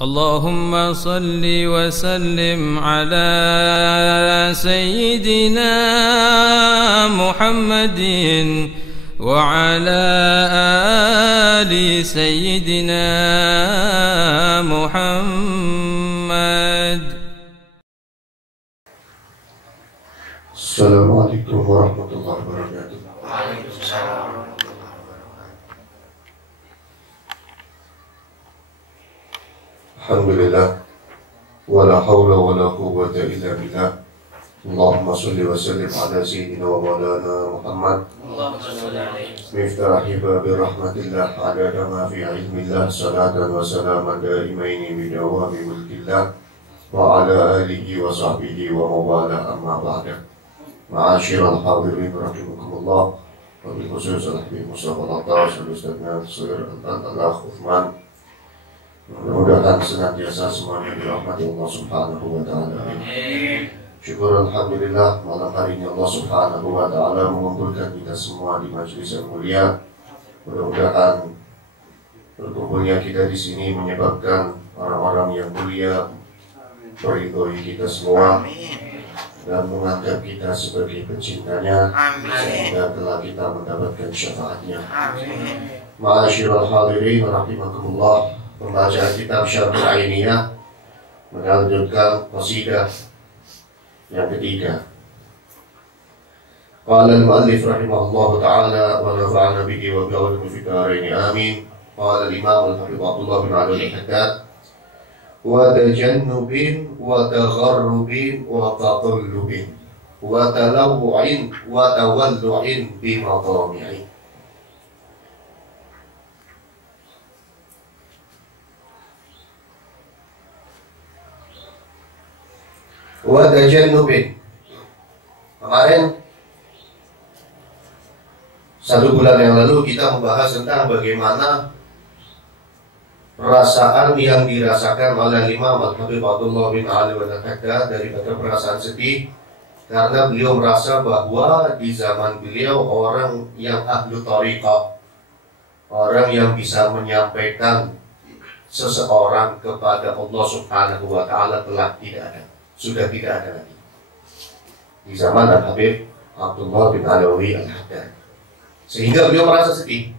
اللهم صل وسلم على سيدنا محمد وعلى آل سيدنا محمد. السلام عليكم ورحمة الله وبركاته. Alhamdulillah, wala hawla wala quwwata illa billah. Allahumma salli wa sallim ala sayyidina wa maulana Muhammad miftahi babi rahmatillah adada ma fi ilmillah salatan wa salaman daimaini bidawami mulkillah wa ala alihi wa sahbihi wa mawala amma ba'da. Ma'asyiral hadirin rahimakumullah, wabil khusus al-habib Mustafa al-Attas al-Ustadzna Sir al-Akh Uthman. Mudah-mudahan senantiasa semuanya dirahmati Allah Subhanahu wa Ta'ala. Syukur alhamdulillah, malam hari ini Allah Subhanahu wa Ta'ala mengumpulkan kita semua di majelis yang mulia. Mudah-mudahan berkumpulnya kita di sini menyebabkan orang-orang yang mulia meridhoi kita semua dan menganggap kita sebagai pecintanya, sehingga telah kita mendapatkan syafaatnya. Ma'asyiral hadirin rahimakumullah. Pembacaan kitab Syarhul Ainiyah melanjutkan qasidah yang ketiga. Qala al-muallif rahimahullahu ta'ala wa nafa'ana bihi wa bi'awlihi fid dharain amin. Qala al-imam al-habib Abdullah bin Ali al-Haddad wa tajannubin wa tagharrubin wa taqallubin wa talawwu'in wa tawallu'in bi matami'in. Wa tajannubin. Kemarin 1 bulan yang lalu kita membahas tentang bagaimana perasaan yang dirasakan oleh Imam Al-Habib Abdullah bin Ali al-Haddad daripada perasaan sedih karena beliau merasa bahwa di zaman beliau orang yang ahlu thariqah, orang yang bisa menyampaikan seseorang kepada Allah Subhanahu wa Ta'ala telah tidak ada. Sudah tidak ada lagi di zaman Al-Habib Abdullah bin Alawi Al-Haddad, sehingga beliau merasa sedih.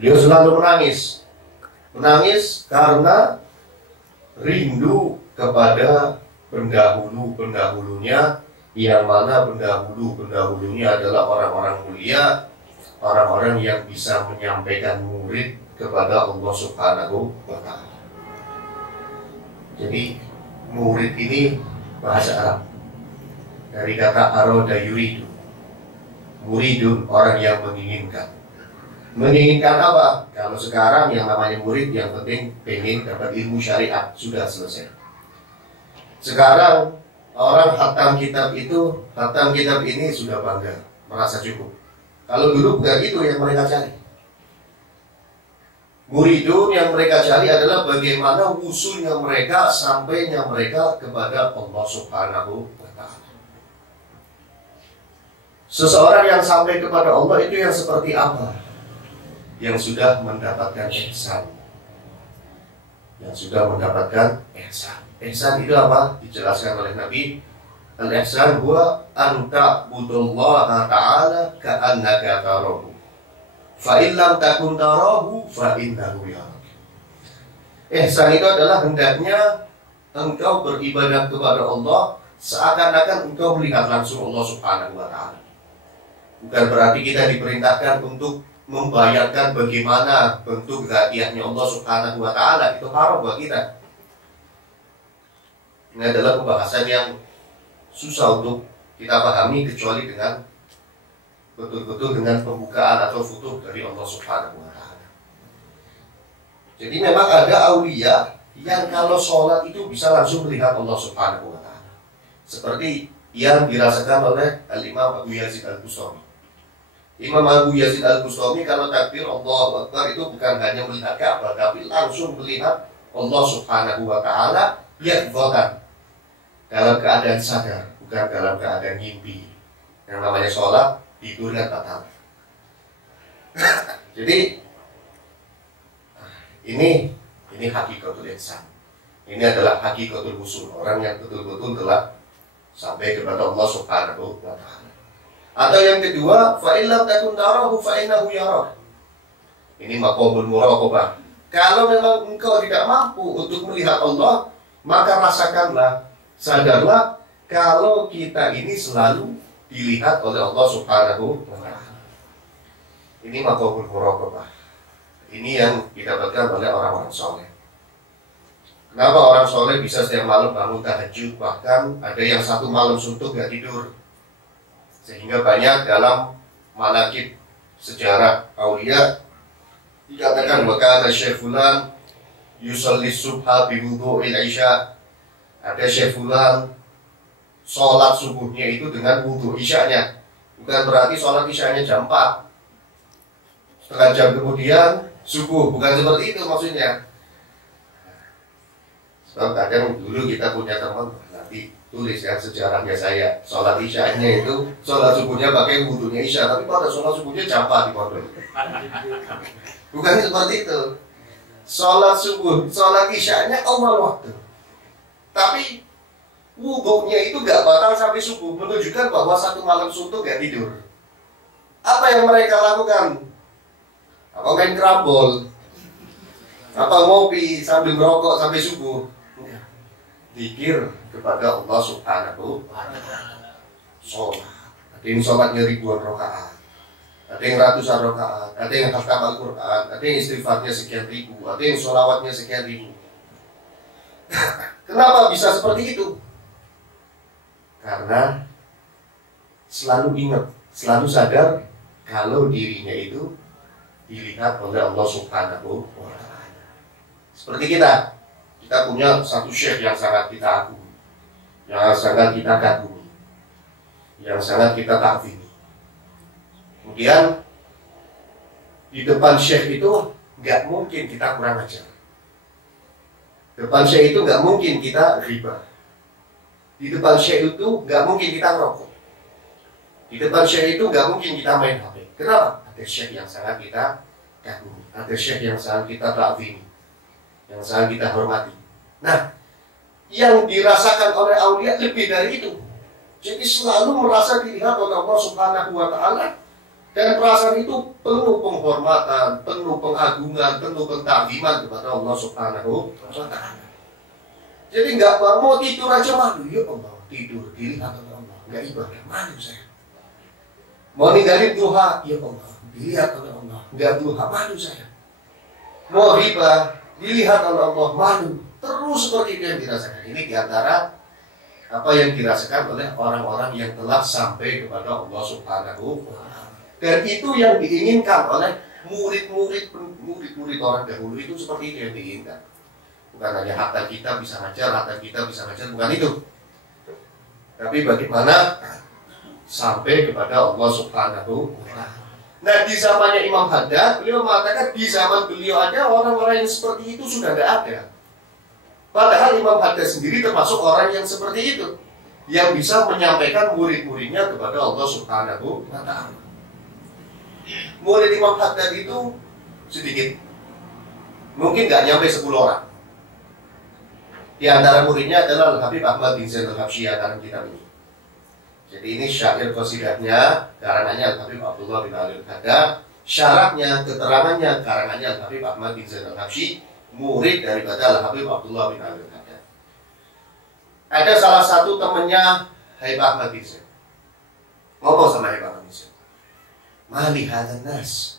Beliau selalu menangis karena rindu kepada pendahulu-pendahulunya, yang mana pendahulu-pendahulunya adalah orang-orang mulia, orang-orang yang bisa menyampaikan murid kepada Allah Subhanahu wa Ta'ala. Jadi murid ini bahasa Arab dari kata aroda yuridu. Muridun, orang yang menginginkan. Menginginkan apa? Kalau sekarang yang namanya murid yang penting pengen dapat ilmu syariat, sudah selesai. Sekarang orang khatam kitab ini sudah bangga, merasa cukup. Kalau dulu bukan itu yang mereka cari. Muridun yang mereka cari adalah bagaimana wusulnya mereka, sampainya mereka kepada Allah Subhanahu wa Ta'ala. Seseorang yang sampai kepada Allah itu yang seperti apa? Yang sudah mendapatkan ihsan. Yang sudah mendapatkan ihsan. Ihsan itu apa? Dijelaskan oleh Nabi. Al-ihsan huwa an ta'budullaha ta'ala ka'annaka tarahu. Fa'in lam takun tarahu fa'innahu yarak. Ihsan itu adalah hendaknya engkau beribadah kepada Allah seakan-akan engkau melihat langsung Allah Subhanahu wa Ta'ala. Bukan berarti kita diperintahkan untuk membayangkan bagaimana bentuk zatiahnya Allah Subhanahu wa Ta'ala. Itu haram buat kita. Ini adalah pembahasan yang susah untuk kita pahami kecuali dengan betul-betul dengan pembukaan atau futuh dari Allah Subhanahu wa Ta'ala. Jadi memang ada aulia yang kalau sholat itu bisa langsung melihat Allah Subhanahu wa Ta'ala, seperti yang dirasakan oleh Al-Imam Abu Yazid Al-Bustami. Imam Abu Yazid Al-Bustami kalau takbir Allahu Akbar itu bukan hanya melihat Ka'bah, tapi langsung melihat Allah Subhanahu wa Ta'ala yaqdzatan, dalam keadaan sadar, bukan dalam keadaan mimpi. Yang namanya sholat tidur dan batal. Jadi Ini hakikatul ihsan. Ini adalah hakikatul wusul, orang yang betul-betul telah sampai kepada Allah Subhanahu wa taala. Atau yang kedua, fa illam takun tarahu fa innahu yarah. Ini maqamul muraqabah. Kalau memang engkau tidak mampu untuk melihat Allah, maka rasakanlah, sadarlah kalau kita ini selalu dilihat oleh Allah Subhanahu wa taala. Ini maqamul muraqabah. Ini yang didapatkan oleh orang-orang soleh. Kenapa orang soleh bisa setiap malam bangun tahajud, bahkan ada yang satu malam suntuk gak tidur. Sehingga banyak dalam manaqib sejarah aulia dikatakan bahwa ada Syekh Fulan yusalli subha bi wudhu'il isya. Ada Syekh Fulan sholat subuhnya itu dengan wudhu isyanya. Bukan berarti sholat isyanya jam 4, setengah jam kemudian subuh, bukan seperti itu maksudnya. Sebab kadang dulu kita punya teman, nanti tulis ya sejarahnya saya, sholat isyanya itu, sholat subuhnya pakai wudhunya isya, tapi pada sholat subuhnya jam 4 di pondok. Bukan seperti itu. Sholat subuh, sholat isyanya awal waktu, tapi wudhunya itu gak batal sampai subuh, menunjukkan bahwa satu malam suntuk gak tidur. Apa yang mereka lakukan? Apa main kerambol? Apa ngopi sambil merokok sampai subuh? Zikir kepada Allah Subhanahu wa taala. Sholat. Ada yang sholatnya ribuan rakaat, ada yang ratusan rakaat, ada yang hafal Al-Quran, ada yang istighfarnya sekian ribu, ada yang sholawatnya sekian ribu. Kenapa bisa seperti itu? Karena selalu ingat, selalu sadar kalau dirinya itu dilihat oleh Allah Subhanahu wa taala. Seperti kita punya satu syekh yang sangat kita agumi, yang sangat kita kagumi, yang sangat kita takzimi. Kemudian di depan syekh itu nggak mungkin kita kurang ajar. Depan syekh itu nggak mungkin kita riba. Di depan syekh itu nggak mungkin kita ngerokok. Di depan syekh itu nggak mungkin kita main HP. Kenapa? Ada syekh yang sangat kita kagumi, ada syekh yang sangat kita takzimi, yang sangat kita hormati. Nah, yang dirasakan oleh aulia lebih dari itu. Jadi selalu merasa dilihat oleh Allah Subhanahu wa taala, dan perasaan itu penuh penghormatan, penuh pengagungan, penuh pentakziman kepada Allah Subhanahu wa taala. Jadi nggak mau tidur aja malu, ya Allah, tidur dilihat oleh Allah, nggak ibadah, malu saya. Mau ninggalin duha, ya Allah, dilihat oleh Allah, nggak duha, malu saya. Mau riba, dilihat oleh Allah, malu. Terus seperti itu yang dirasakan. Ini diantara apa yang dirasakan oleh orang-orang yang telah sampai kepada Allah Subhanahu wa taala. Dan itu yang diinginkan oleh murid-murid orang dahulu, itu seperti itu yang diinginkan. Bukan hanya harta kita bisa ngajar, bukan itu. Tapi bagaimana sampai kepada Allah Subhanahu wa taala. Nah, di zamannya Imam Haddad, beliau mengatakan di zaman beliau ada orang-orang yang seperti itu sudah tidak ada. Padahal Imam Haddad sendiri termasuk orang yang seperti itu, yang bisa menyampaikan murid-muridnya kepada Allah Subhanahu wa taala. Murid Imam Haddad itu sedikit, mungkin gak nyampe 10 orang. Di antara muridnya adalah Al-Habib Ahmad bin Zain Al-Habsyi dalam kitab ini. Jadi ini syair qasidahnya, karangannya Al-Habib Abdullah bin Ali Al-Haddad. Syarahnya, keterangannya, karangannya Al-Habib Ahmad bin Zain Al-Habsyi, murid daripada Al-Habib Abdullah bin Ali Al-Haddad. Ada salah satu temannya Habib Ahmad bin Zain. Ngomong sama Habib Ahmad bin Zain, "Mali hadan nas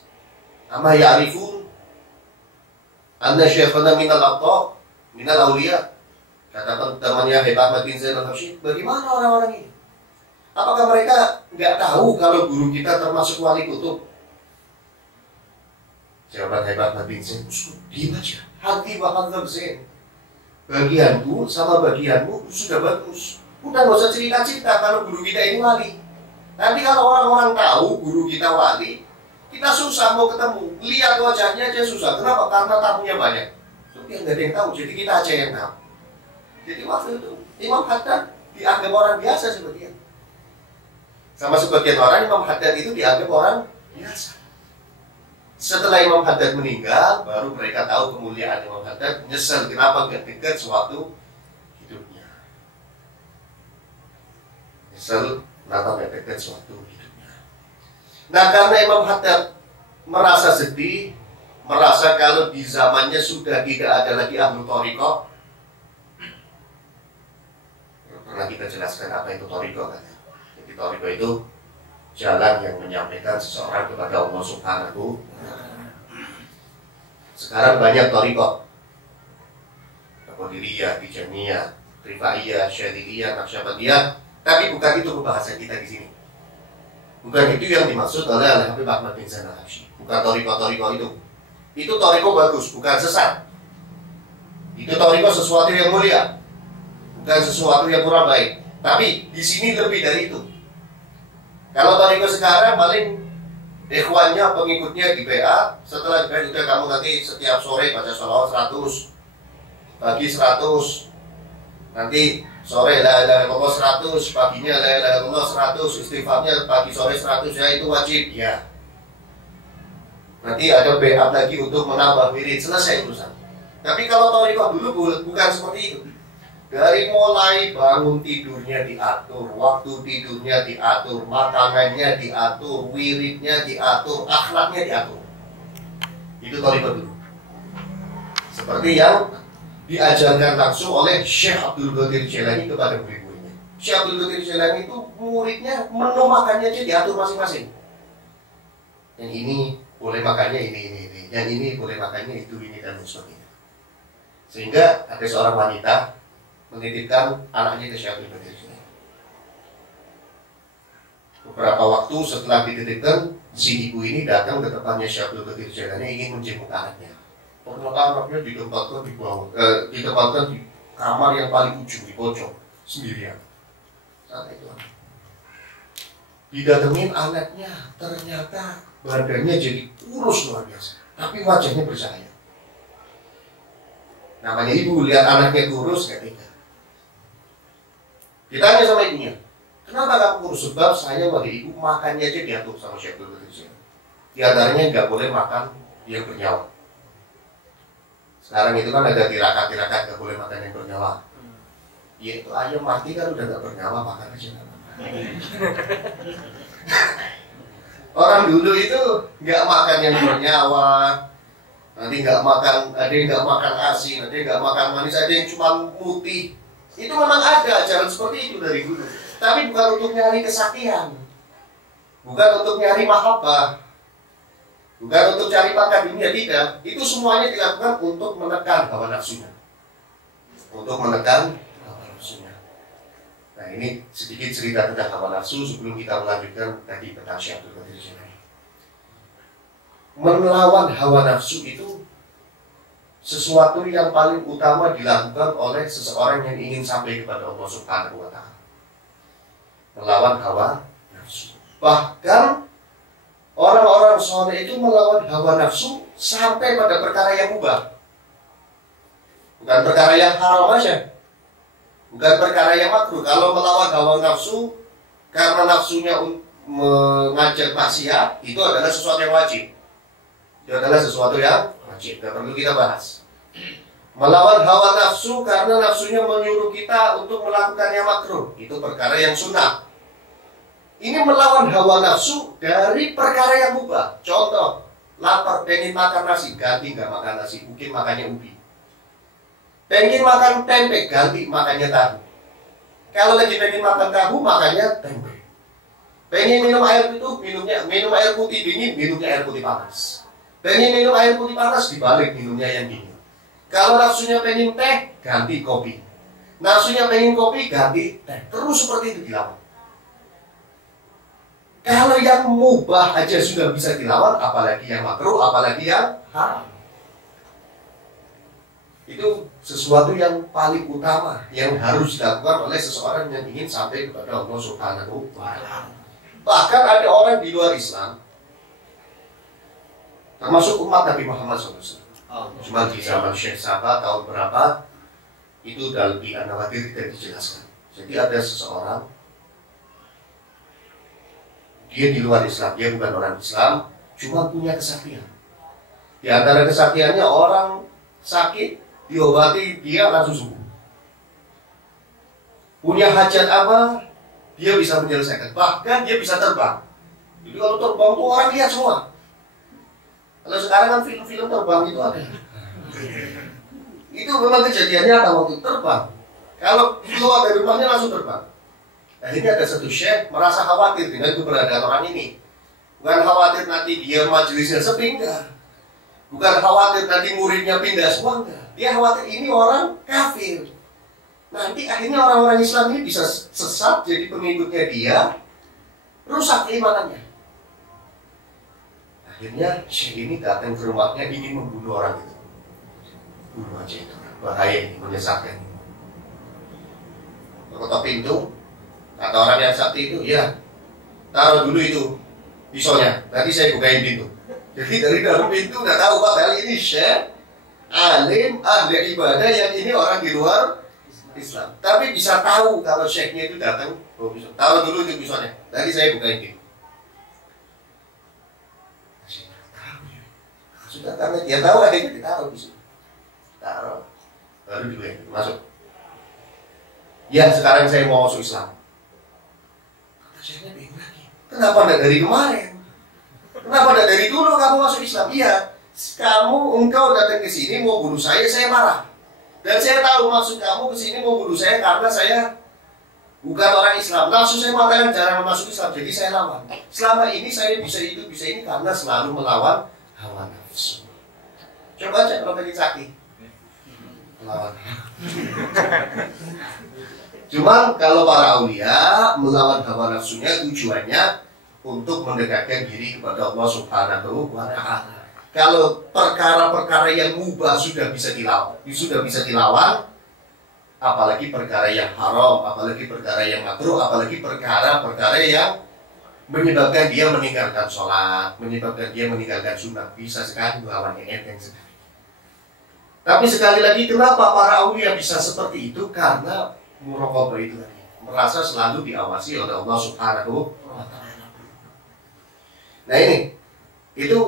amma ya'rifun anna syekhana minal aqta minal awliya." Kata temannya Habib Ahmad bin Zain Al-Habsyi, "Bagaimana orang-orang ini? Apakah mereka nggak tahu kalau guru kita termasuk wali kutub?" Jawaban Habib Ahmad bin Zain, "Diam aja. Hati bakal Zain. Bagianku sama bagianmu sudah bagus. Udah gak usah cerita-cerita kalau guru kita ini wali. Nanti kalau orang-orang tahu guru kita wali, kita susah mau ketemu. Lihat wajahnya aja susah. Kenapa? Karena tamunya banyak. Tapi nggak ada yang tahu. Jadi kita aja yang tahu." Jadi waktu itu Imam Haddad dianggap orang biasa sebagian. Sama sebagian orang Imam Haddad itu dianggap orang biasa. Setelah Imam Haddad meninggal, baru mereka tahu kemuliaan Imam Haddad, nyesel kenapa gak dekat sewaktu hidupnya. Nyesel kenapa gak dekat sewaktu hidupnya. Nah, karena Imam Haddad merasa sedih, merasa kalau di zamannya sudah tidak ada lagi ahlu thariqah. Pernah kita jelaskan apa itu thariqah kan? Jadi thariqah itu jalan yang menyampaikan seseorang kepada Allah Subhanahu. Sekarang banyak thariqah, Qadiriyah, Tijaniyah, Rifaiyah, Syadiliyah, Naqsyabandiyah, tapi bukan itu pembahasan kita di sini. Bukan itu yang dimaksud oleh Al-Habib Ahmad bin Zain Al-Habsyi. Bukan thariqah itu. Itu thariqah bagus, bukan sesat. Itu thariqah sesuatu yang mulia, bukan sesuatu yang kurang baik. Tapi di sini lebih dari itu. Kalau thariqah sekarang paling ikhwannya, pengikutnya di PA. Setelah di PA udah kamu nanti setiap sore baca sholawat 100, pagi 100, nanti sore la ilaha illallah 100, paginya la ilaha illallah 100, istighfarnya pagi sore 100, ya itu wajib ya. Nanti ada backup lagi untuk menambah wirid, selesai urusan. Tapi kalau thariqah dulu bukan seperti itu. Dari mulai bangun tidurnya diatur, waktu tidurnya diatur, makanannya diatur, wiridnya diatur, akhlaknya diatur. Itu thariqah dulu. Seperti yang diajarkan langsung oleh Syekh Abdul Qadir Jailani kepada murid-muridnya. Syekh Abdul Qadir Jailani itu muridnya menu makannya aja diatur masing-masing. Yang ini boleh makannya ini. Yang ini boleh makannya itu, ini, dan sebagainya. Sehingga ada seorang wanita menitipkan anaknya ke Syekh Abdul Qadir Jailani. Beberapa waktu setelah dititipkan, si ibu ini datang ke tempatnya Syekh Abdul Qadir Jailani ingin menjenguk anaknya. Ternyata anaknya ditempatkan di bawah, ditempatkan di kamar yang paling ujung, di pojok, sendirian. Saat itu didatengin anaknya, ternyata badannya jadi kurus luar biasa, tapi wajahnya bercahaya. Namanya ibu lihat anaknya kurus, gak tega. Ditanya sama ibunya, kenapa kamu kurus? Sebab saya wahai ibu, makannya aja diatur sama Syekh Abdul Qadir. Di antaranya nggak boleh makan yang bernyawa. Sekarang itu kan ada tirakat-tirakat gak boleh makan yang bernyawa. Ya itu ayam mati kan udah gak bernyawa, makan aja. Orang dulu itu gak makan yang bernyawa. Nanti gak makan, ada yang gak makan asin, ada yang gak makan manis, ada yang cuma putih. Itu memang ada ajaran seperti itu dari dulu. Tapi bukan untuk nyari kesaktian, bukan untuk nyari mahabbah, bukan untuk cari makan dunia, tidak. Itu semuanya dilakukan untuk menekan hawa nafsunya. Untuk menekan hawa nafsunya. Nah, ini sedikit cerita tentang hawa nafsu sebelum kita melanjutkan tadi tentang Syekh Abdul Qadir Jailani. Melawan hawa nafsu itu sesuatu yang paling utama dilakukan oleh seseorang yang ingin sampai kepada Allah Subhanahu wa Ta'ala. Melawan hawa nafsu. Bahkan orang-orang soleh itu melawan hawa nafsu sampai pada perkara yang mubah. Bukan perkara yang haram aja, bukan perkara yang makruh. Kalau melawan hawa nafsu karena nafsunya mengajak maksiat, itu adalah sesuatu yang wajib. Itu adalah sesuatu yang wajib, tidak perlu kita bahas. Melawan hawa nafsu karena nafsunya menyuruh kita untuk melakukan yang makruh, itu perkara yang sunnah. Ini melawan hawa nafsu dari perkara yang mubah. Contoh, lapar, pengen makan nasi, ganti nggak makan nasi, mungkin makannya ubi. Pengen makan tempe, ganti makannya tahu. Kalau lagi pengen makan tahu, makannya tempe. Pengen minum air itu, minum air putih dingin, minumnya air putih panas. Pengen minum air putih panas, dibalik minumnya yang dingin. Kalau nafsunya pengen teh, ganti kopi. Nafsunya pengen kopi, ganti teh. Terus seperti itu dilawan. Kalau yang mubah aja sudah bisa dilawan, apalagi yang makruh, apalagi yang haram. Itu sesuatu yang paling utama yang harus dilakukan oleh seseorang yang ingin sampai kepada Allah Subhanahu wa Ta'ala. Bahkan ada orang di luar Islam, termasuk umat Nabi Muhammad SAW. Cuma di zaman Syekh Saba tahun berapa, itu dalam di An-Nawadir tidak dijelaskan. Jadi ada seseorang, dia di luar Islam, dia bukan orang Islam, cuma punya kesaktian. Di antara kesaktiannya, orang sakit diobati dia langsung sembuh. Punya hajat apa, dia bisa menyelesaikan. Bahkan dia bisa terbang. Jadi kalau terbang tuh orang lihat semua. Kalau sekarang kan film-film terbang itu ada. Itu memang kejadiannya apa waktu terbang. Kalau keluar dari rumahnya langsung terbang. Akhirnya ada satu syekh merasa khawatir dengan keberadaan orang ini. Bukan khawatir nanti dia majelisnya sepi, enggak. Bukan khawatir nanti muridnya pindah semua, enggak. Dia khawatir ini orang kafir. Nanti akhirnya orang-orang Islam ini bisa sesat jadi pengikutnya dia, rusak keimanannya. Akhirnya syekh ini datang ke rumahnya ingin membunuh orang itu. Bunuh aja itu, bahaya ini, menyesatkan. Ketok pintu, kata orang yang sakti itu, ya taruh dulu itu pisaunya, nanti saya bukain pintu. Jadi dari dalam pintu udah tahu Pak, kali ini syekh, alim, ahli ibadah, yang ini orang di luar Islam. Tapi bisa tahu kalau syekhnya itu datang, oh, taruh dulu itu pisaunya, nanti saya bukain pintu. Sudah karena dia tahu adanya ditaruh di situ. Taruh, baru juga itu masuk. Ya sekarang saya mau masuk Islam. Kata syekhnya bingung lagi. Kenapa tidak dari kemarin? Kenapa tidak dari dulu kamu masuk Islam? Iya, engkau datang ke sini mau bunuh saya marah. Dan saya tahu maksud kamu ke sini mau bunuh saya karena saya bukan orang Islam. Langsung saya mengatakan jarang masuk Islam, jadi saya lawan. Selama ini saya bisa itu bisa ini karena selalu melawan hawa nafsu. Coba aja kalau lagi sakit melawan. Cuma kalau para aulia melawan hawa nafsunya tujuannya untuk mendekatkan diri kepada Allah Subhanahu wa Ta'ala. Kalau perkara-perkara yang mubah sudah bisa dilawan, apalagi perkara yang haram, apalagi perkara yang makruh, apalagi perkara-perkara yang menyebabkan dia meninggalkan sholat, menyebabkan dia meninggalkan sunnah, bisa sekali melawan yang enteng sekali. Tapi sekali lagi, kenapa para aulia bisa seperti itu? Karena muraqabah itu tadi, merasa selalu diawasi oleh Allah Subhanahu wa Ta'ala. Nah ini, itu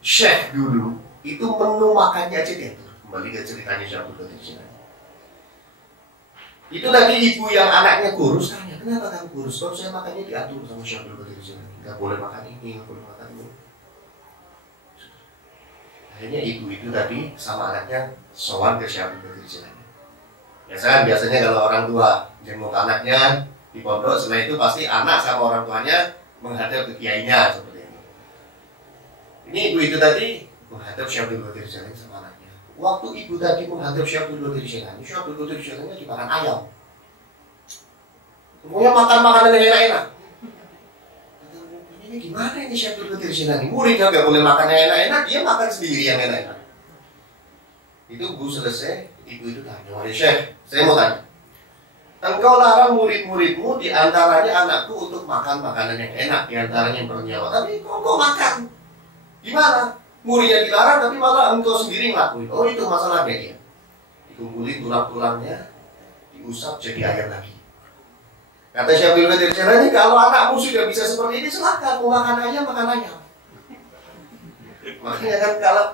syekh dulu itu menu makannya aja dia tuh. Kembali ke ceritanya Syabul Qadir. Itu tadi ibu yang anaknya kurus tanya, kenapa kamu kurus? Kalau saya makannya diatur sama Syabul Qadir. Nggak boleh makan ini, nggak boleh makan ini. Akhirnya ibu itu tadi sama anaknya sowan ke Syabul Qadir. Biasanya kalau orang tua jenguk anaknya di pondok, setelah itu pasti anak sama orang tuanya menghadap ke kiainya seperti ini. Ini ibu itu tadi menghadap Syabul Qadir sama anaknya. Waktu ibu tadi menghadap Syabul Qadir Syabul Qadir dimakan ayam. Pokoknya makan makanan yang enak-enak. Ini gimana ini Syabul Qadir muridnya nggak boleh makan yang enak-enak, dia makan sendiri yang enak-enak. Itu bu selesai, ibu itu tanya, wahai syekh, saya mau tanya, engkau larang murid-muridmu diantaranya anakku untuk makan makanan yang enak, diantaranya yang bernyawa, tapi kok makan? Gimana? Muridnya dilarang tapi malah engkau sendiri ngelakuin. Oh itu masalahnya dia. Dikumpulin tulang-tulangnya, diusap jadi air lagi. Kata Syabul Qadir Jailani, kalau anakmu sudah bisa seperti ini, silahkan mau makan ayam, makan ayam. Makanya kan kalau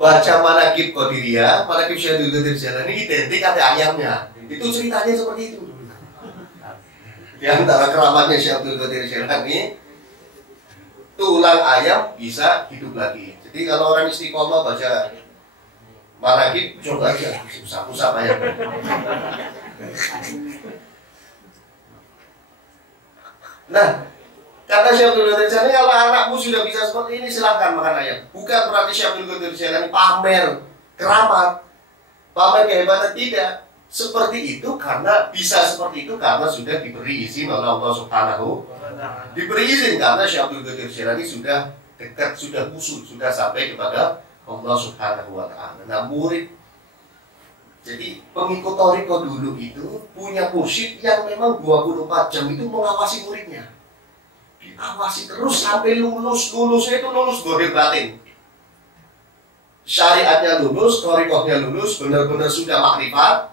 baca manaqib Qadiriyah, manaqib Syabul Qadir Jailani identik ada ayamnya. Itu ceritanya seperti itu. Di antara keramatnya Syabul Qadir Jailani, tulang ayam bisa hidup lagi. Jadi kalau orang istiqomah baca manaqib, coba aja usap-usap ayam. Nah, kata Syabul Qadir Jailani, kalau anakmu sudah bisa seperti ini, silahkan makan ayam. Bukan berarti Syabul Qadir Jailani pamer keramat, pamer kehebatan, tidak. Seperti itu karena bisa seperti itu karena sudah diberi izin oleh Allah Subhanahu. Diberi izin karena Syabul Qadir Jailani sudah dekat, sudah usul, sudah sampai kepada Allah Subhanahu wa Ta'ala. Nah, murid, jadi pengikut thariqah dulu itu punya mursyid yang memang 24 jam itu mengawasi muridnya. Diawasi terus sampai lulusnya itu lulus zahir batin. Syariatnya lulus, thariqahnya lulus, benar-benar sudah makrifat.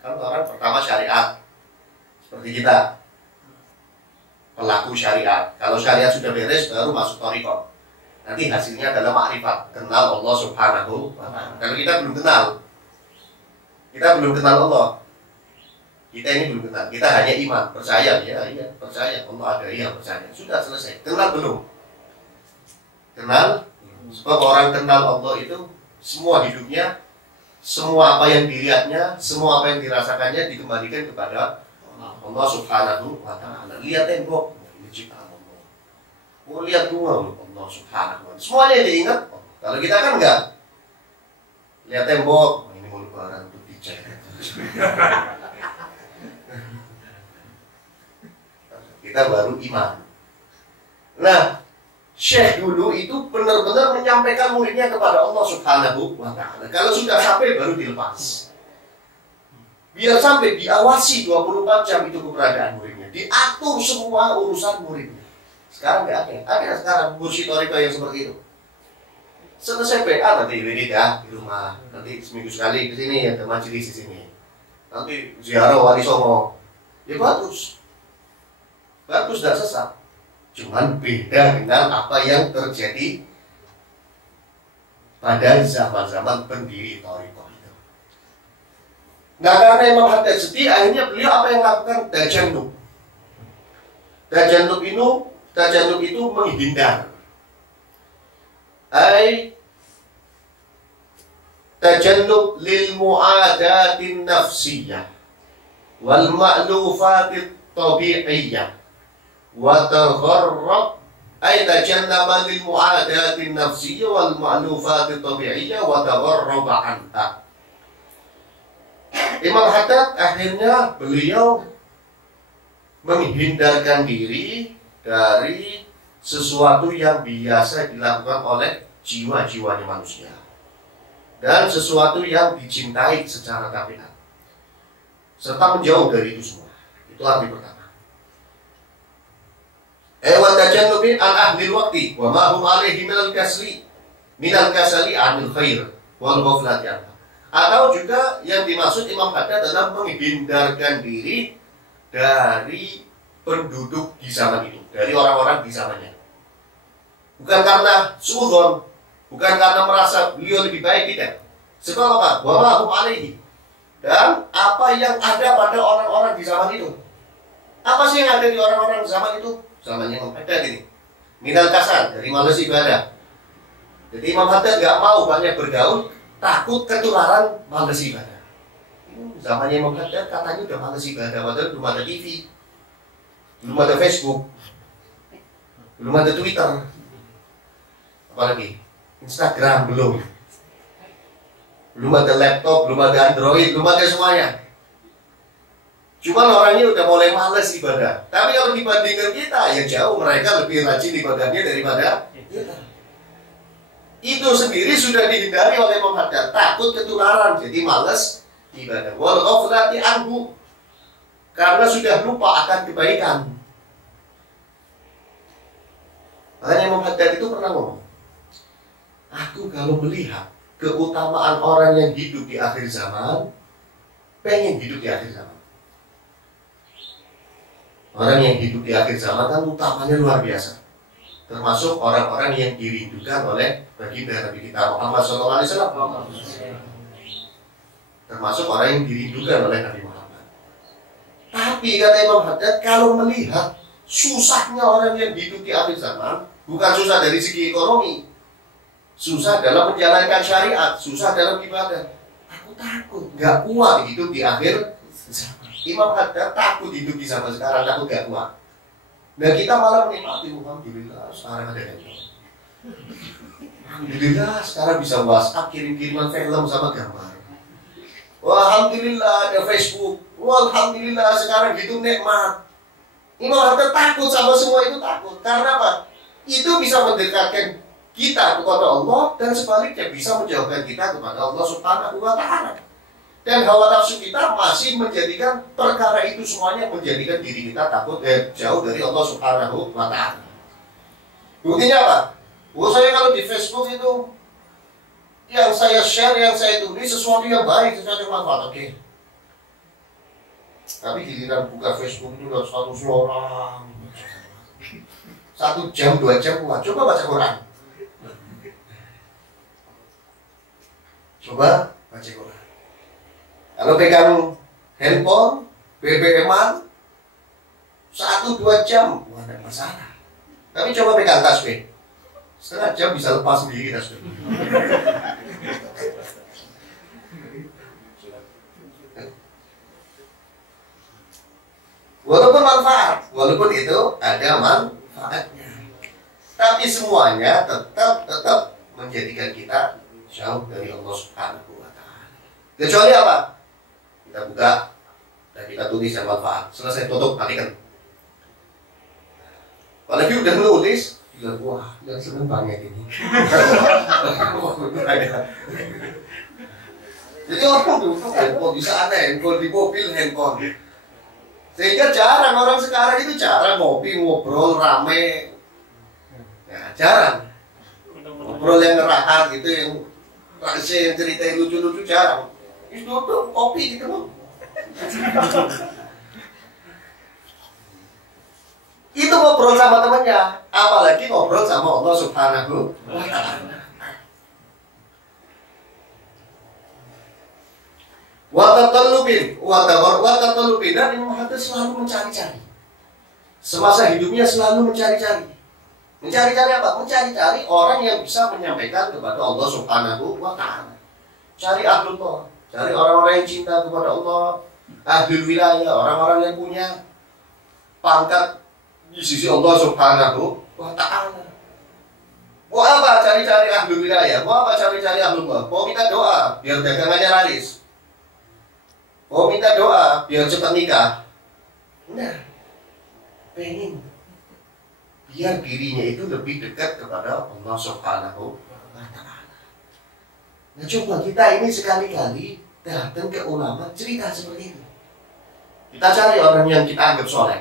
Kan orang pertama syariat, seperti kita, pelaku syariat. Kalau syariat sudah beres, baru masuk thariqah. Nanti hasilnya adalah makrifat, kenal Allah Subhanahu wa Ta'ala. Kalau kita belum kenal Allah. Kita ini belum kenal. Kita hanya iman, percaya, ya, percaya Allah ada, ya percaya. Sudah selesai. Kenal belum? Kenal. Sebab orang kenal Allah itu semua hidupnya, semua apa yang dilihatnya, semua apa yang dirasakannya dikembalikan kepada Allah Subhanahu wa Ta'ala. Lihat tembok, ini ciptaan Allah. Mau lihat bunga, Allah Subhanahu wa Ta'ala. Semuanya diingat. Kalau kita kan enggak. Lihat tembok, ini mau lebaran untuk dicek. Kita baru iman. Nah, Syekh dulu itu benar-benar menyampaikan muridnya kepada Allah Subhanahu wa Ta'ala. Kalau sudah sampai baru dilepas. Biar sampai diawasi 24 jam itu keberadaan muridnya. Diatur semua urusan muridnya. Sekarang nggak ada. Ada sekarang mursyid thariqah yang seperti itu. Selesai PA nanti wiridah di rumah. Nanti seminggu sekali ke sini ada majelis di sini. Nanti ziarah wali songo. Ya bagus. Bagus, tidak sesat. Cuman beda dengan apa yang terjadi pada zaman-zaman pendiri thariqah itu. Nah, karena Imam Haddad sedih, akhirnya beliau apa yang lakukan? Tajannub. Tajannub itu menghindar. Tajannub lil mu'adatin nafsiyah wal ma'lufatit tabi'iyyah wa tagharrab tajannaba lil mu'adatin nafsiyah wal ma'lufatit tabi'iyyah wa tagharrab anha. Imam Haddad akhirnya beliau menghindarkan diri dari sesuatu yang biasa dilakukan oleh jiwa-jiwanya manusia dan sesuatu yang dicintai secara tabiat, serta menjauh dari itu semua. Itu arti pertama. Wa tajannubi an ahli waqti wa ma hum alaihi minal kasali anil khair wal ghaflati anha. Atau juga yang dimaksud Imam Haddad adalah menghindarkan diri dari penduduk di zaman itu, dari orang-orang di zamannya. Bukan karena suudzon, bukan karena merasa beliau lebih baik, tidak. Sebab apa? Wa ma hum alaihi. Dan apa yang ada pada orang-orang di zaman itu. Apa sih yang ada di orang-orang di zaman itu? Zamannya Imam Haddad ini. Minal kasal, dari malas ibadah. Jadi Imam Haddad gak mau banyak bergaul, takut ketularan malas ibadah. Zamannya Imam Haddad katanya udah malas ibadah, padahal belum ada TV, belum ada Facebook, belum ada Twitter, apalagi Instagram belum ada laptop, belum ada Android, belum ada semuanya. Cuman orangnya udah mulai malas ibadah. Tapi kalau dibandingkan kita, ya jauh, mereka lebih rajin ibadahnya daripada kita. Itu sendiri sudah dihindari oleh Imam Haddad, takut ketularan, jadi malas ibadah. Wal ghaflati anhu, karena sudah lupa akan kebaikan. Makanya Imam Haddad itu pernah ngomong, aku kalau melihat keutamaan orang yang hidup di akhir zaman, pengen hidup di akhir zaman. Orang yang hidup di akhir zaman kan utamanya luar biasa. Termasuk orang-orang yang dirindukan oleh baginda Nabi kita Muhammad SAW. Termasuk orang yang dirindukan oleh Nabi Muhammad. Tapi kata Imam Haddad, kalau melihat susahnya orang yang hidup di akhir zaman, bukan susah dari segi ekonomi, susah dalam menjalankan syariat, susah dalam ibadah. Aku takut, gak kuat hidup di akhir zaman. Imam Haddad takut hidup di zaman sekarang, takut gak kuat. Nah kita malah menikmati, alhamdulillah sekarang ada handphone. Alhamdulillah sekarang bisa WhatsApp, kirim-kiriman film sama gambar. Wah, alhamdulillah ada Facebook. Wah, alhamdulillah sekarang hidup nikmat. Imam Haddad takut sama semua itu, takut. Karena apa? Itu bisa mendekatkan kita kepada Allah dan sebaliknya bisa menjauhkan kita kepada Allah Subhanahu wa Ta'ala. Dan hawa nafsu kita masih menjadikan perkara itu semuanya menjadikan diri kita takut jauh dari Allah Subhanahu wa Ta'ala. Buktinya apa? Saya kalau di Facebook itu yang saya share, yang saya tulis sesuatu yang baik, sesuatu yang manfaat, oke. Tapi giliran buka Facebook itu udah 100 orang, 1 jam, 2 jam, coba baca Quran. Coba baca Quran. Kalau pegang handphone, BBM-an 1-2 jam, wah ada masalah. Tapi coba pegang tasbih, setengah jam bisa lepas sendiri tasbih. Walaupun manfaat, walaupun itu ada manfaatnya, tapi semuanya tetap menjadikan kita jauh dari Allah Subhanahu wa Ta'ala. Kecuali apa? Kita buka dan kita tulis yang manfaat. Selesai, tutup, matikan. Apalagi udah nulis, bilang wah, yang seneng banget ini. Jadi orang dulu handphone di sana, handphone di mobil, handphone. Sehingga jarang orang sekarang itu jarang ngopi, ngobrol, rame. Ya, jarang. Ngobrol yang ngerahat gitu, yang rahasia, yang cerita yang lucu-lucu jarang. Itu duduk, kopi gitu loh. Itu ngobrol sama temannya, apalagi ngobrol sama Allah Subhanahu wa Ta'ala. Watatallubin dan Imam Haddad selalu mencari-cari. Semasa hidupnya selalu mencari-cari. Mencari-cari apa? Mencari-cari orang yang bisa menyampaikan kepada Allah Subhanahu wa Ta'ala. Cari ahlullah, cari orang-orang yang cinta kepada Allah, ahlul wilayah, orang-orang yang punya pangkat di sisi Allah Subhanahu wa Ta'ala. Mau apa cari-cari ahlul wilayah? Mau apa cari-cari ahlullah? Mau minta doa biar dagangannya laris? Mau minta doa biar cepat nikah? Nah, pengen biar dirinya itu lebih dekat kepada Allah Subhanahu wa Ta'ala. Nah, coba kita ini sekali-kali datang ke ulama cerita seperti itu. Kita cari orang yang kita anggap soleh.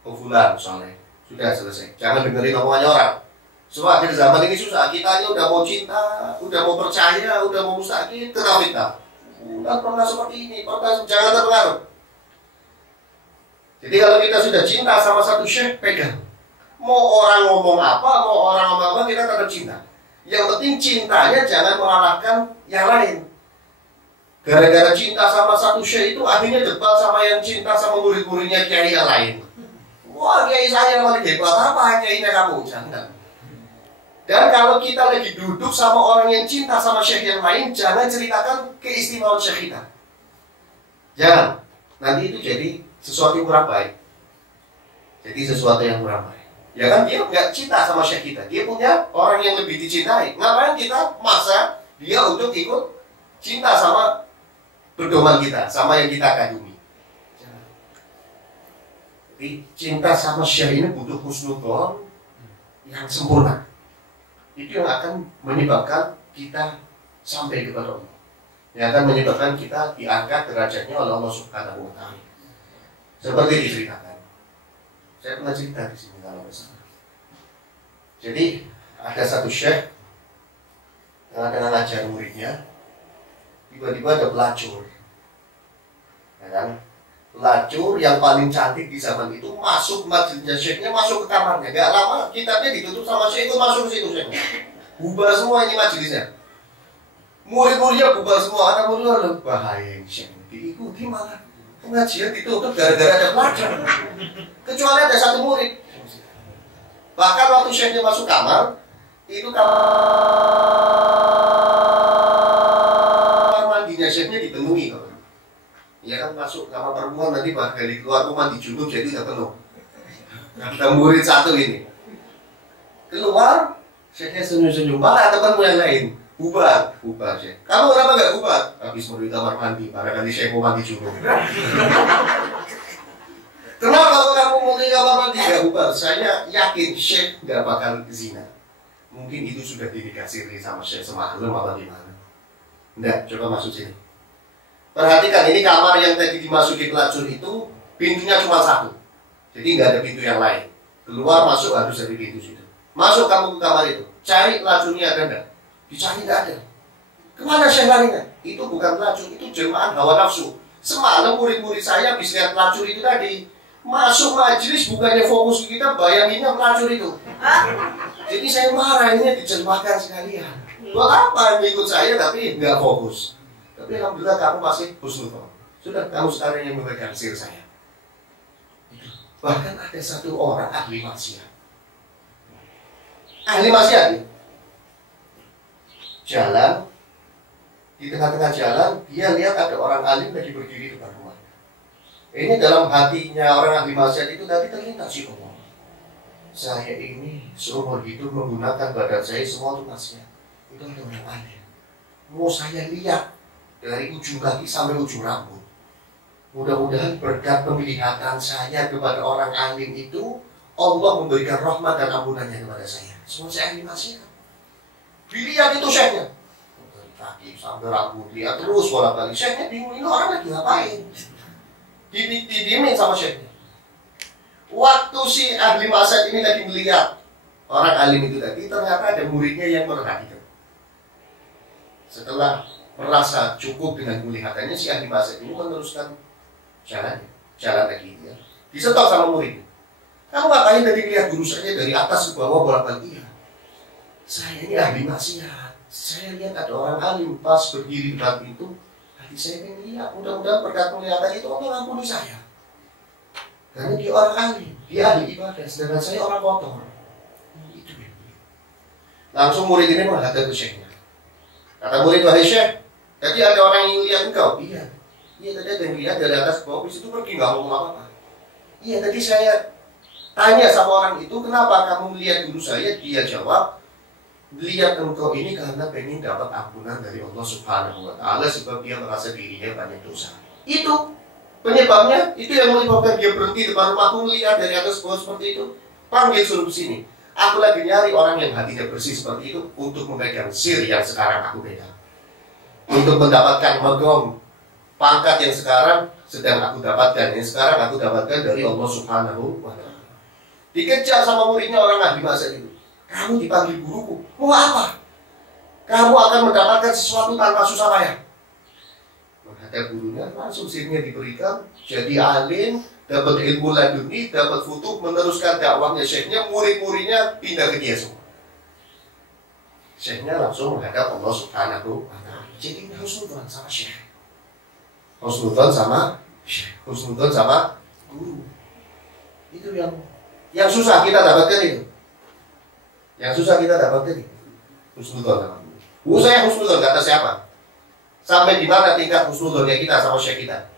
Fulan soleh, sudah selesai. Jangan dengerin omongannya orang. Semua akhir zaman ini susah. Kita ini udah mau cinta, udah mau percaya, udah mau mustaqim, kena fitnah. Bukan pernah seperti ini, pernah, jangan terpengaruh. Jadi kalau kita sudah cinta sama satu syekh, pegang. Mau orang ngomong apa, mau orang ngomong apa, kita tetap cinta. Yang penting cintanya jangan mengalahkan yang lain. Gara-gara cinta sama satu syekh itu akhirnya debat sama yang cinta sama murid-muridnya kiai yang lain. Wah, kiai saya paling hebat, apa kiainya kamu? Jangan. Dan kalau kita lagi duduk sama orang yang cinta sama syekh yang lain, jangan ceritakan keistimewaan syekh kita. Jangan. Nanti itu jadi sesuatu yang kurang baik. Jadi sesuatu yang kurang baik. Ya kan, dia nggak cinta sama syekh kita. Dia punya orang yang lebih dicintai. Ngapain kita maksa dia untuk ikut cinta sama pedoman kita, sama yang kita kagumi. Jadi cinta sama syekh ini butuh husnudzon yang sempurna. Itu yang akan menyebabkan kita sampai kepada Allah. Yang akan menyebabkan kita diangkat derajatnya oleh Allah Subhanahu wa Ta'ala. Seperti diceritakan. Saya pernah cerita di sini kalau bersama. Jadi ada satu syekh yang akan ngajar muridnya, tiba-tiba ada pelacur. Ya kan? Pelacur yang paling cantik di zaman itu masuk majelisnya syekhnya, masuk ke kamarnya. Gak lama kitabnya ditutup sama syekh, itu masuk ke situ syekhnya. Bubar semua ini majelisnya. Murid-muridnya bubar semua, anak murid bahaya syekh. Diikuti malah pengajian ditutup gara-gara ada pelacur. Kecuali ada satu murid. Bahkan waktu syekhnya masuk kamar, itu kamar mandinya syekhnya dipenuhi. Ya kan, masuk kamar perempuan nanti kali keluar rumah mandi junub jadi udah penuh. Ada murid satu ini keluar, syekhnya senyum-senyum, malah temanmu yang lain bubar syekh. Kamu kenapa nggak bubar? Habis mau di kamar mandi, barangkali syekh mau mandi junub. Kenapa kalau kamu mau di kamar mandi nggak bubar? Saya yakin syekh nggak bakal zina. Mungkin itu sudah dikasih sama syekh semalam apa gimana? Enggak, coba masuk sini. Perhatikan, ini kamar yang tadi dimasuki pelacur itu pintunya cuma satu. Jadi nggak ada pintu yang lain. Keluar masuk harus dari pintu situ. Masuk kamu ke kamar itu, cari pelacurnya ada enggak? Dicari nggak ada. Kemana syekh larinya? Itu bukan pelacur, itu jelmaan hawa nafsu. Semalam murid-murid saya habis lihat pelacur itu tadi, masuk majelis bukannya fokus kita, bayanginnya pelacur itu. Jadi saya marah, ini dijelmakan sekalian. Buat apa ikut saya tapi nggak fokus? Tapi alhamdulillah kamu masih husnudzon. Sudah kamu sekarang yang memegang sir saya. Bahkan ada satu orang ahli maksiat. Ahli maksiat ya? Jalan, di tengah-tengah jalan dia lihat ada orang alim lagi berdiri depan rumah. Ini dalam hatinya orang ahli maksiat itu tadi terlintas sih ngomong, saya ini seumur hidup menggunakan badan saya semua untuk maksiat. Itu ada orang alim, mau saya lihat dari ujung kaki sampai ujung rambut. Mudah-mudahan berkat penglihatan saya kepada orang alim itu, Allah memberikan rahmat dan ampunannya kepada saya. Semua saya ahli maksiat. Dilihat itu syekhnya, dari kaki sampai rambut, lihat terus bolak-balik. Syekhnya bingung, ini orang lagi ngapain? Didiemin sama syekhnya. Waktu si ahli maksiat ini lagi melihat orang alim itu tadi, ternyata ada muridnya yang merhatikan. Setelah merasa cukup dengan penglihatannya, si ahli maksiat ini meneruskan jalan lagi ya. Disetok sama murid. Kamu ngapain tadi lihat guru saya dari atas ke bawah bolak-balik? Iya. Saya ini ahli maksiat. Saya lihat ada orang alim pas berdiri di depan pintu. Hati saya ingin lihat. Mudah-mudahan berkat penglihatan itu Allah ampuni saya. Karena dia orang alim, dia ahli ibadah. Sedangkan saya orang kotor. Itu ya. Langsung murid ini menghadap ke syekhnya. Kata murid, wahai syekh, tadi ada orang yang lihat engkau. Iya. Iya, tadi ada yang lihat dari atas ke bawah, itu pergi, nggak ngomong apa-apa. Iya, tadi saya tanya sama orang itu, kenapa kamu melihat guru saya? Dia jawab, lihat engkau ini karena pengen dapat ampunan dari Allah Subhanahu wa Ta'ala, sebab dia merasa dirinya banyak dosa. Itu penyebabnya, itu yang menyebabkan dia berhenti depan rumahku, melihat dari atas ke bawah seperti itu. Panggil suruh ke sini. Aku lagi nyari orang yang hatinya bersih seperti itu untuk memegang sir yang sekarang aku pegang. Untuk mendapatkan magom pangkat yang sekarang sedang aku dapatkan, yang sekarang aku dapatkan dari Allah Subhanahu wa Ta'ala. Dikejar sama muridnya orang ahli maksiat itu. Kamu dipanggil guruku, mau apa? Kamu akan mendapatkan sesuatu tanpa susah payah. Menghadap gurunya, langsung sirnya diberikan, jadi alim, dapat ilmu laduni, dapat futuh, meneruskan dakwahnya syekhnya, murid-muridnya pindah ke dia semua. Syekhnya langsung menghadap Allah Subhanahu wa Ta'ala. Jadi ini husnudzon sama syekh. Husnudzon sama husnudzon sama guru. Itu yang susah kita dapatkan itu. Yang susah kita dapatkan itu. Husnudzon sama guru. Saya husnudzon kata siapa? Sampai di mana tingkat husnudzonnya kita sama syekh kita?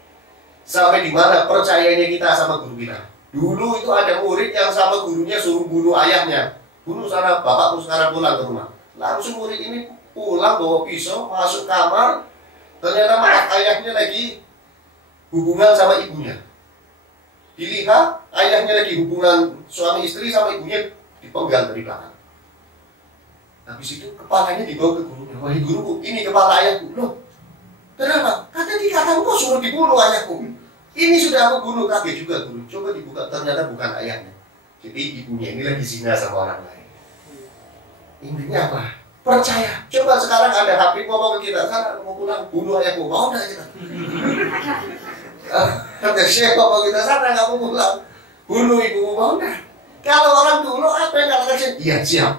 Sampai di mana percayanya kita sama guru kita? Dulu itu ada murid yang sama gurunya suruh bunuh ayahnya. Bunuh sana, bapakmu sekarang pulang ke rumah. Langsung murid ini pulang bawa pisau, masuk kamar. Ternyata malah ayahnya lagi hubungan sama ibunya. Dilihat ayahnya lagi hubungan suami istri sama ibunya, dipenggal dari belakang. Habis itu kepalanya dibawa ke gurunya. Wahai guruku, ini kepala ayahku. Loh, kenapa? Kata dikatamu kok suruh dibunuh ayahku. Ini sudah aku bunuh. Kaget juga guru. Coba dibuka, ternyata bukan ayahnya. Jadi ibunya ini lagi zina sama orang lain. Intinya apa? Percaya. Coba sekarang ada habib ngomong ke kita, sana mau pulang bunuh ayahku, mau nggak kita? Ada syekh ngomong kita, sana nggak mau pulang bunuh ibumu, mau nggak? Kalau orang dulu apa yang katakan syekh? Iya siap.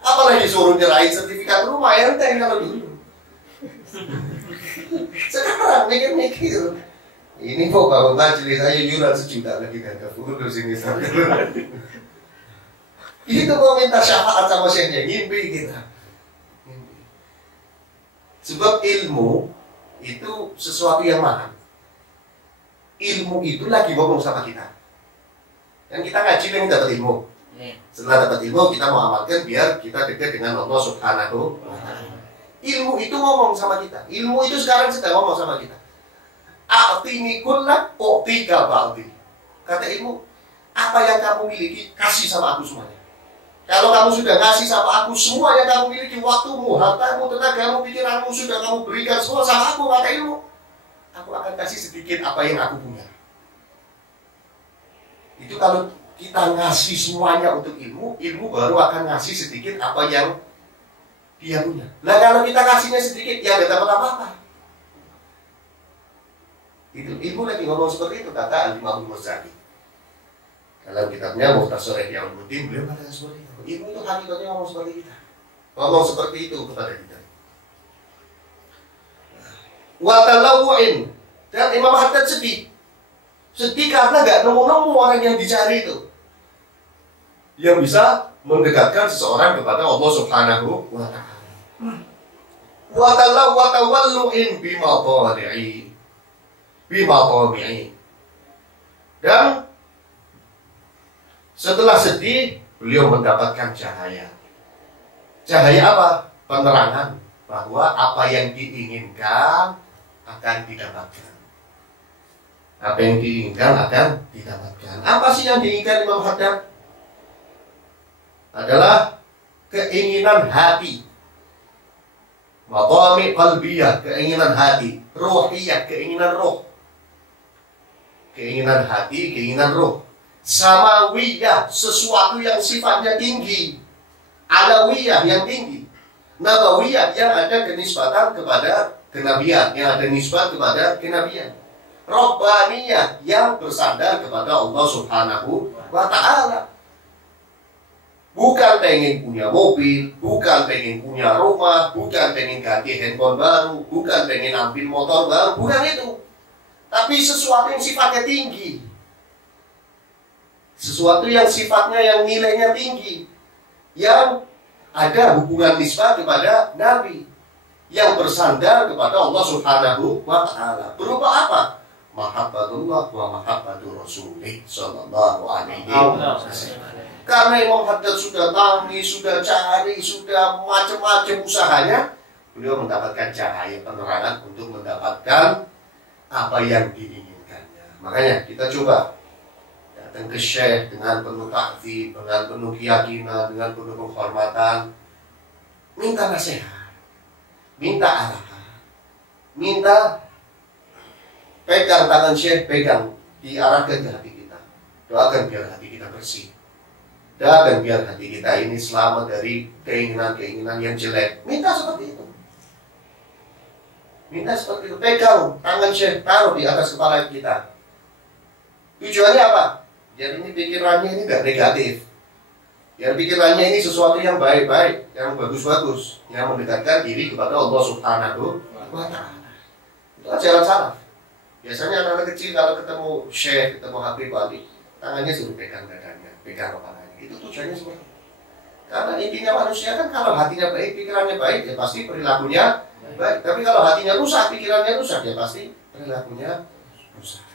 Apalagi suruh nyerahin sertifikat rumah, ya enteng kalau dulu. Sekarang mikir-mikir, ini kok bangun majelis saya yuran 1 juta lagi gak full sini sampai. Itu mau minta syafaat sama syekhnya, ngimpi kita. Sebab ilmu itu sesuatu yang mahal. Ilmu itu lagi ngomong sama kita. Dan kita ngaji yang dapat ilmu. Setelah dapat ilmu kita mau amalkan biar kita dekat dengan Allah Subhanahu wa Ta'ala. Ilmu itu ngomong sama kita. Ilmu itu sekarang sedang ngomong sama kita. A'tini kullak u'tika ba'di. Kata ilmu, apa yang kamu miliki kasih sama aku semuanya. Kalau kamu sudah kasih sama aku semua yang kamu miliki, waktumu, hartamu, tenagamu, pikiranmu sudah kamu berikan semua sama aku, kata ilmu, aku akan kasih sedikit apa yang aku punya. Itu kalau kita ngasih semuanya untuk ilmu, ilmu baru akan ngasih sedikit apa yang dia punya. Nah kalau kita kasihnya sedikit, ya gak dapat apa-apa. Itu ilmu lagi ngomong seperti itu, kata Al-Imam Al-Muzani. Dalam kitabnya Mukhtasar Ihya Ulumuddin, beliau katakan seperti itu. Ilmu itu hakikatnya ngomong seperti kita. ngomong seperti itu kepada kita. Wa talawu'in, dan Imam Haddad sedih karena nggak nemu-nemu orang yang dicari itu, yang bisa mendekatkan seseorang kepada Allah Subhanahu wa Ta'ala. Wa tawallu'in bima tami'i. Dan setelah sedih, beliau mendapatkan cahaya. Cahaya apa? Penerangan bahwa apa yang diinginkan akan didapatkan. Apa yang diinginkan akan didapatkan. Apa sih yang diinginkan Imam Haddad? Adalah keinginan hati. Matami qalbiyah, keinginan hati. Ruhiyah, keinginan roh. Keinginan hati, keinginan roh. Samawiyah, sesuatu yang sifatnya tinggi. Alawiyah, yang tinggi. Nabawiyah, yang ada kenisbatan kepada kenabian, yang ada nisbat kepada kenabian. Rabbaniyah, yang bersandar kepada Allah Subhanahu wa Ta'ala. Bukan pengen punya mobil, bukan pengen punya rumah, bukan pengen ganti handphone baru, bukan pengen ambil motor baru, bukan itu. Tapi sesuatu yang sifatnya tinggi. Sesuatu yang sifatnya, yang nilainya tinggi, yang ada hubungan nisbah kepada Nabi, yang bersandar kepada Allah Subhanahu wa Ta'ala. Berupa apa? Mahabbatullah wa mahabbatur Rasulih sallallahu alaihi wasallam. Karena Imam Haddad sudah nangis, sudah cari, sudah macam-macam usahanya, beliau mendapatkan cahaya penerangan untuk mendapatkan apa yang diinginkannya. Makanya kita coba datang ke Syekh dengan penuh ta'zim, dengan penuh keyakinan, dengan penuh penghormatan, minta nasihat, minta arahan, minta pegang tangan Syekh, pegang, diarahkan ke hati kita. Doakan biar hati kita bersih. Doakan biar hati kita ini selamat dari keinginan-keinginan yang jelek. Minta seperti itu. Minta seperti itu. Pegang tangan Syekh, taruh di atas kepala kita. Tujuannya apa? Biar ini pikirannya ini tidak negatif. Biar pikirannya ini sesuatu yang baik-baik, yang bagus-bagus, yang mendekatkan diri kepada Allah Subhanahu wa Ta'ala. Itu ajaran salaf. Biasanya anak-anak kecil kalau ketemu Syekh, ketemu Habib Wali, tangannya suruh pegang dadanya, pegang kepalanya. Itu tujuannya seperti itu. Karena intinya manusia kan kalau hatinya baik, pikirannya baik, ya pasti perilakunya baik. Tapi kalau hatinya rusak, pikirannya rusak, ya pasti perilakunya rusak.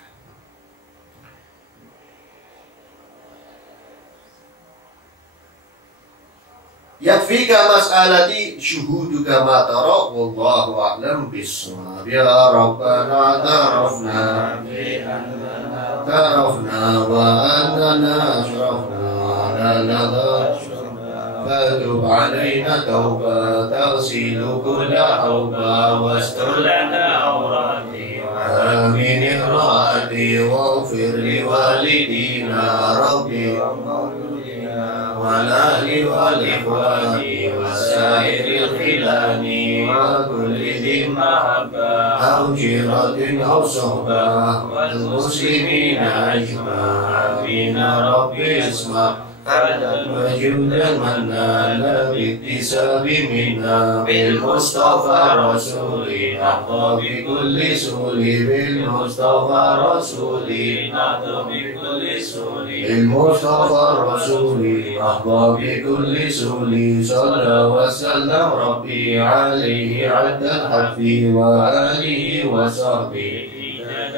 Yakfika mas'alati syuhuduka ma tara wallahu a'lam bis-shawab. Ya Rabbana tarafna wa annana asrafna ala ladha fatub alaina tawba taghsilu kulla awba wastur lana awrati amin irrati waghfir liwalidina rabbi والآل والإخوان وسائر الخلان وكل ذي محبة أو جيرة أو صحبة والمسلمين أجمعين ربي اسمع وجودا منا لا باكتساب منا بالمصطفى رسولي نحظى بكل سولي بالمصطفى رسولي نحظى بكل سولي بالمصطفى رسولي نحظى بكل سولي صلى وسلم ربي عليه عد الحق وآله وصحبه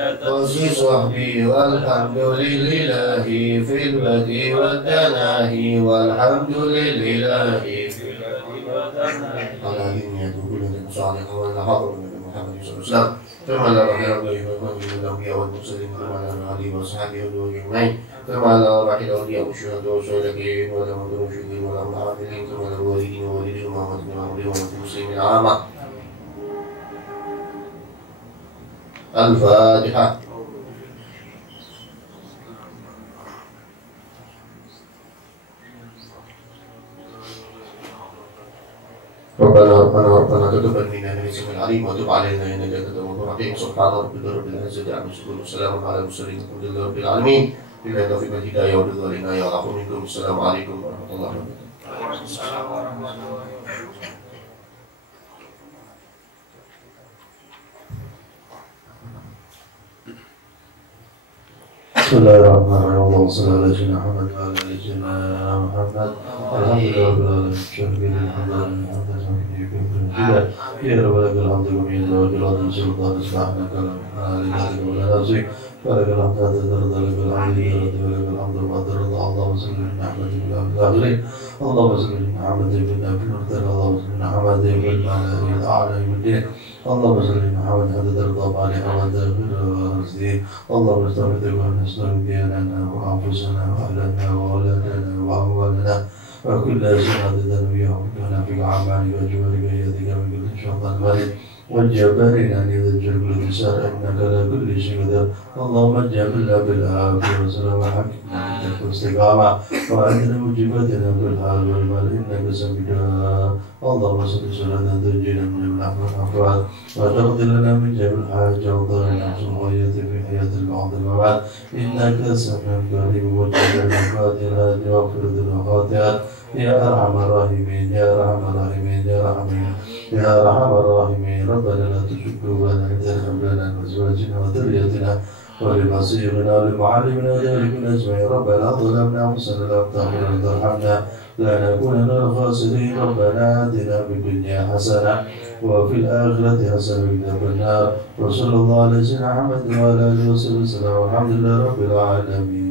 وصحبه والحمد لله في البدء والتناهي والحمد لله في البدء والتناهي على دين يدخل المصالح والحق من محمد صلى الله عليه وسلم ثم على رحمة الله ومن الأنبياء والمرسلين ثم على آله وصحبه أجمعين ثم على رحمة الأولياء والشهداء والصالحين والأموات والمشركين والعاملين ثم على الوالدين ووالدي أمهات المؤمنين والمسلمين عامة. الفاتحة. ربنا تقبل منا انك انت العليم وتب علينا انك انت التواب الرحيم سبحان ربك رب العزة عما يصفون وسلام على المرسلين والحمد لله رب العالمين بالله التوفيق والهداية والرضا لنا يا رب منكم السلام عليكم ورحمة الله وبركاته. بسم الله الرحمن الرحيم. اللهم صل على سيدنا محمد وعلى ال سيدنا محمد. الحمد لله رب العالمين. شاكرين الحمد لله يا رب لك الحمد جميعا وجلاله سلطان سبحانك لا ولا نفسك فلك الحمد حتى ترضى لك الحمد ولك الحمد ما ترضى. اللهم صل على محمد في الاخرين. اللهم صل على محمد في المرتين. اللهم صل على محمد في الاعلى من الدين. اللهم صل على محمد حتى ترضى عليه وانت في الرزق. اللهم استغفرك ونستغفر ديننا وانفسنا واهلنا واولادنا واموالنا وكل سنة تنويهم كنا في أعمالك وجوارك يدك من كل شيطان مريض والجبارين أن يذجر كل نساء إنك على كل شيء قدير. اللهم جعلنا بالعافية والسلام وحكمنا عندك واستقامة وأنت مجيبتنا بالحال والمال إنك سميع. اللهم صل صلاة تنجينا من الأحوال والأفعال وتقضي لنا من جميع الحاجة وضرنا سمية في حياة البعض المبعد إنك سميع قريب مجيب الفاتحة واغفر ذنوب الخاطئات يا أرحم الراحمين يا أرحم الراحمين يا رحمين يا أرحم الراحمين. ربنا لا تزغ قلوبنا إذ هديتنا من أزواجنا وذريتنا ولمصيرنا ولمعلمنا ذلك أجمعين. ربنا ظلمنا أنفسنا لا تغفر لنا وترحمنا لنكونن من الخاسرين. ربنا آتنا في الدنيا حسنة وفي الآخرة حسنة وقنا النار. وصلى الله على سيدنا محمد وعلى آله وصحبه وسلم والحمد لله رب العالمين.